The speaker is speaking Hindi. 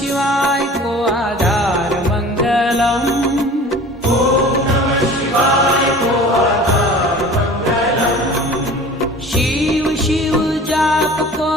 शिवाय को आधार मंगलम। ओम नमः शिवाय को आधार मंगलम। शिव शिव जाप को